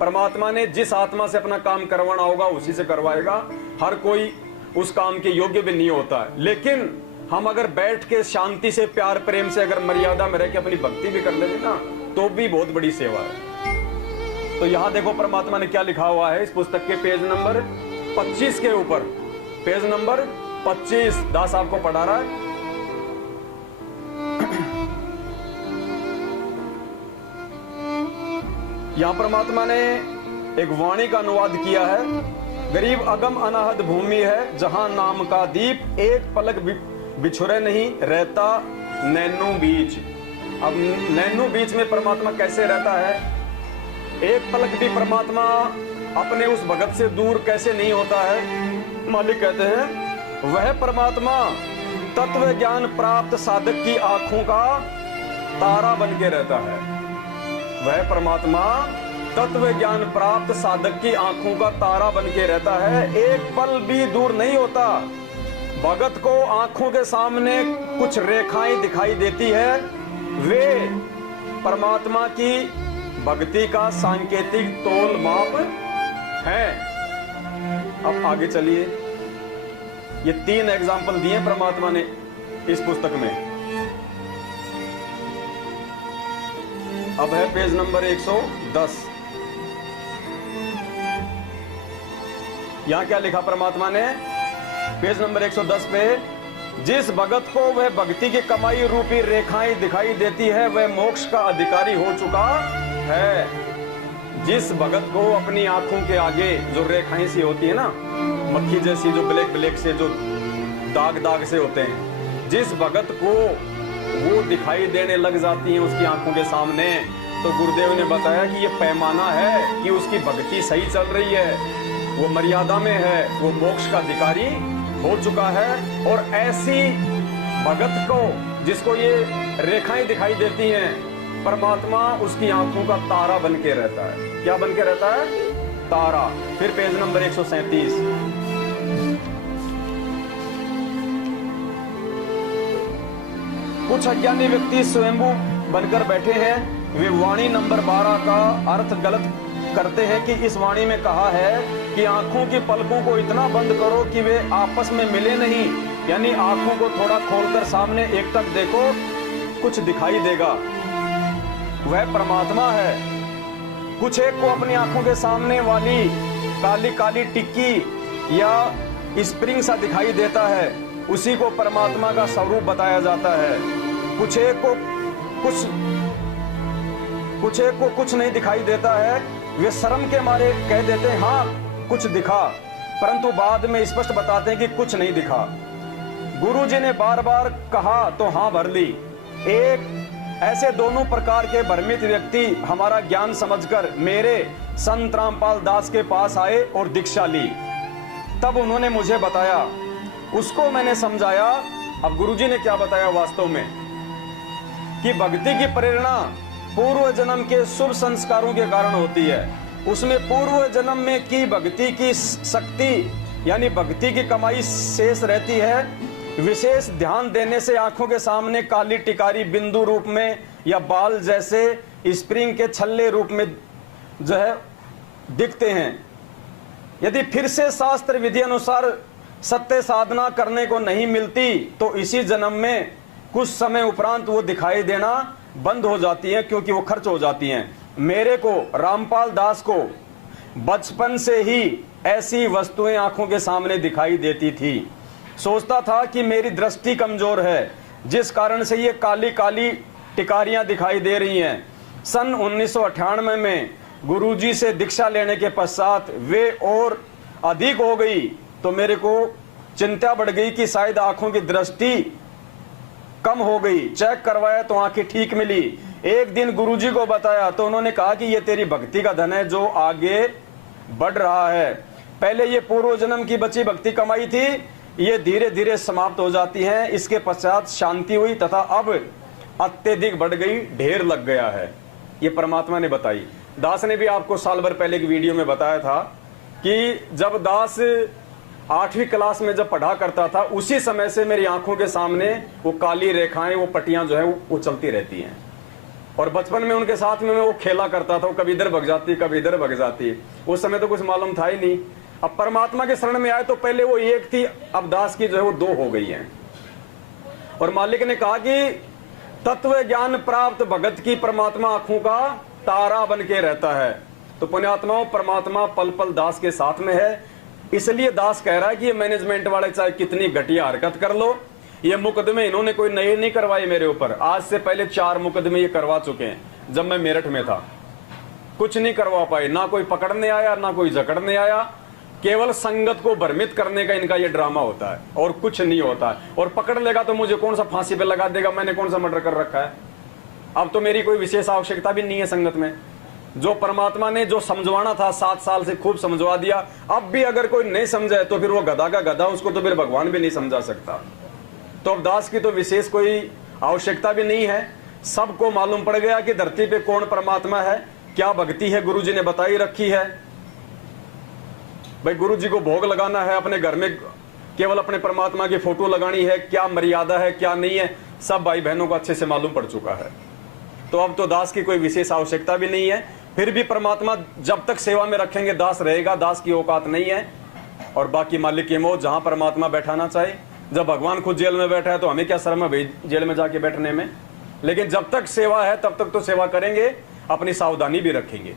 परमात्मा ने जिस आत्मा से अपना काम करवाना होगा उसी से करवाएगा। हर कोई उस काम के योग्य भी नहीं होता है, लेकिन हम अगर बैठ के शांति से, प्यार प्रेम से, अगर मर्यादा में रह के अपनी भक्ति भी कर लेते ना, तो भी बहुत बड़ी सेवा है। तो यहां देखो परमात्मा ने क्या लिखा हुआ है इस पुस्तक के पेज नंबर 25 के ऊपर, पेज नंबर 25 दास आपको पढ़ा रहा है। यहां परमात्मा ने एक वाणी का अनुवाद किया है। गरीब अगम अनाहत भूमि है, जहां नाम का दीप एक पलक बिछुरे नहीं, रहता नैनो बीच। अब नैनो बीच में परमात्मा कैसे रहता है? एक पलक भी परमात्मा अपने उस भगत से दूर कैसे नहीं होता है? मालिक कहते हैं वह परमात्मा तत्व ज्ञान प्राप्त साधक की आंखों का तारा बन के रहता है। वह परमात्मा तत्व ज्ञान प्राप्त साधक की आंखों का तारा बन के रहता है, एक पल भी दूर नहीं होता। भगत को आंखों के सामने कुछ रेखाएं दिखाई देती है, वे परमात्मा की भक्ति का सांकेतिक तोल माप है। अब आगे चलिए, ये 3 एग्जाम्पल दिए परमात्मा ने इस पुस्तक में। अब है पेज नंबर 110। यहां क्या लिखा परमात्मा ने पेज नंबर 110 पे? जिस भगत को वह भक्ति की कमाई रूपी रेखाएं दिखाई देती है, वह मोक्ष का अधिकारी हो चुका है। जिस भगत को अपनी आंखों के आगे जो रेखाएं सी होती है ना, मक्खी जैसी, जो ब्लैक ब्लैक से, जो दाग दाग से होते हैं, जिस भगत को वो दिखाई देने लग जाती हैं उसकी आंखों के सामने, तो गुरुदेव ने बताया कि ये पैमाना है कि उसकी भक्ति सही चल रही है, वो मर्यादा में है, वो मोक्ष का अधिकारी हो चुका है। और ऐसी भगत को, जिसको ये रेखाएं दिखाई देती हैं, परमात्मा उसकी आंखों का तारा बन के रहता है। क्या बन के रहता है? तारा। फिर पेज नंबर 137। कुछ अज्ञानी व्यक्ति स्वयंभू बनकर बैठे हैं, वे वाणी नंबर 12 का अर्थ गलत करते हैं कि इस वाणी में कहा है कि आंखों की पलकों को इतना बंद करो कि वे आपस में मिले नहीं, यानी आंखों को थोड़ा खोलकर सामने एकटक देखो, कुछ दिखाई देगा। वह परमात्मा है। कुछ एक को अपनी आंखों के सामने वाली काली काली टिक्की या स्प्रिंग सा दिखाई देता है, उसी को परमात्मा का स्वरूप बताया जाता है। कुछ एक को कुछ नहीं दिखाई देता है, वे शर्म के मारे कह देते हैं हाँ कुछ दिखा, परंतु बाद में स्पष्ट बताते हैं कि कुछ नहीं दिखा। गुरुजी ने बार बार कहा तो हाँ भर ली। एक ऐसे दोनों प्रकार के भ्रमित व्यक्ति हमारा ज्ञान समझकर मेरे संत रामपाल दास के पास आए और दीक्षा ली। तब उन्होंने मुझे बताया, उसको मैंने समझाया। अब गुरुजी ने क्या बताया वास्तव में, कि भक्ति की प्रेरणा पूर्व जन्म के शुभ संस्कारों के कारण होती है। उसमें पूर्व जन्म में की भक्ति की शक्ति यानी भक्ति की कमाई शेष रहती है। विशेष ध्यान देने से आंखों के सामने काली टिकारी बिंदु रूप में या बाल जैसे स्प्रिंग के छल्ले रूप में जो है दिखते हैं। यदि फिर से शास्त्र विधि अनुसार सत्य साधना करने को नहीं मिलती तो इसी जन्म में कुछ समय उपरांत वो दिखाई देना बंद हो जाती हैं, क्योंकि वो खर्च हो जाती हैं। मेरे को रामपाल दास को बचपन से ही ऐसी वस्तुएं आंखों के सामने दिखाई देती थी। सोचता था कि मेरी दृष्टि कमजोर है, जिस कारण से ये काली काली टिकारियां दिखाई दे रही हैं। सन 1998 में गुरुजी से दीक्षा लेने के पश्चात वे और अधिक हो गई, तो मेरे को चिंता बढ़ गई कि शायद आंखों की दृष्टि कम हो गई। चेक करवाया तो आंखें ठीक मिली। एक दिन गुरुजी को बताया तो उन्होंने कहा कि ये तेरी भक्ति का धन है जो आगे बढ़ रहा है। पहले ये पूर्व जन्म की बची भक्ति कमाई थी, ये धीरे धीरे समाप्त हो जाती है। इसके पश्चात शांति हुई तथा अब अत्यधिक बढ़ गई, ढेर लग गया है। ये परमात्मा ने बताई। दास ने भी आपको साल भर पहले की वीडियो में बताया था कि जब दास 8वीं क्लास में जब पढ़ा करता था, उसी समय से मेरी आंखों के सामने वो काली रेखाएं, वो पट्टियां जो है वो चलती रहती हैं। और बचपन में उनके साथ में मैं वो खेला करता था, वो कभी इधर भग जाती कभी इधर भग जाती। उस समय तो कुछ मालूम था ही नहीं। अब परमात्मा के शरण में आए तो पहले वो एक थी, अब दास की जो है वो दो हो गई है। और मालिक ने कहा कि तत्व ज्ञान प्राप्त भगत की परमात्मा आंखों का तारा बन के रहता है। तो पुण्यात्माओं, परमात्मा पल पल दास के साथ में है। इसलिए दास कह रहा है कि ये मैनेजमेंट वाले चाहे कितनी घटिया हरकत कर लो, ये मुकदमे इन्होंने कोई नए नहीं करवाए मेरे ऊपर। आज से पहले 4 मुकदमे ये करवा चुके हैं। जब मैं मेरठ में था कुछ नहीं करवा पाए, ना कोई पकड़ने आया ना कोई जकड़ने आया। केवल संगत को भ्रमित करने का इनका ये ड्रामा होता है और कुछ नहीं होता है। और पकड़ लेगा तो मुझे कौन सा फांसी पे लगा देगा, मैंने कौन सा मर्डर कर रखा है। अब तो मेरी कोई विशेष आवश्यकता भी नहीं है संगत में। जो परमात्मा ने जो समझवाना था 7 साल से खूब समझवा दिया। अब भी अगर कोई नहीं समझे तो फिर वो गधा का गधा, उसको तो फिर भगवान भी नहीं समझा सकता। तो अब दास की तो विशेष कोई आवश्यकता भी नहीं है। सबको मालूम पड़ गया कि धरती पे कौन परमात्मा है, क्या भक्ति है गुरु जी ने बताई रखी है। भाई गुरु जी को भोग लगाना है, अपने घर में केवल अपने परमात्मा की फोटो लगानी है, क्या मर्यादा है क्या नहीं है, सब भाई बहनों को अच्छे से मालूम पड़ चुका है। तो अब तो दास की कोई विशेष आवश्यकता भी नहीं है। फिर भी परमात्मा जब तक सेवा में रखेंगे दास रहेगा, दास की औकात नहीं है। और बाकी मालिक की मौत, जहां परमात्मा बैठाना चाहे। जब भगवान खुद जेल में बैठा है तो हमें क्या शर्म है भाई जेल में जाके बैठने में। लेकिन जब तक सेवा है तब तक तो सेवा करेंगे, अपनी सावधानी भी रखेंगे।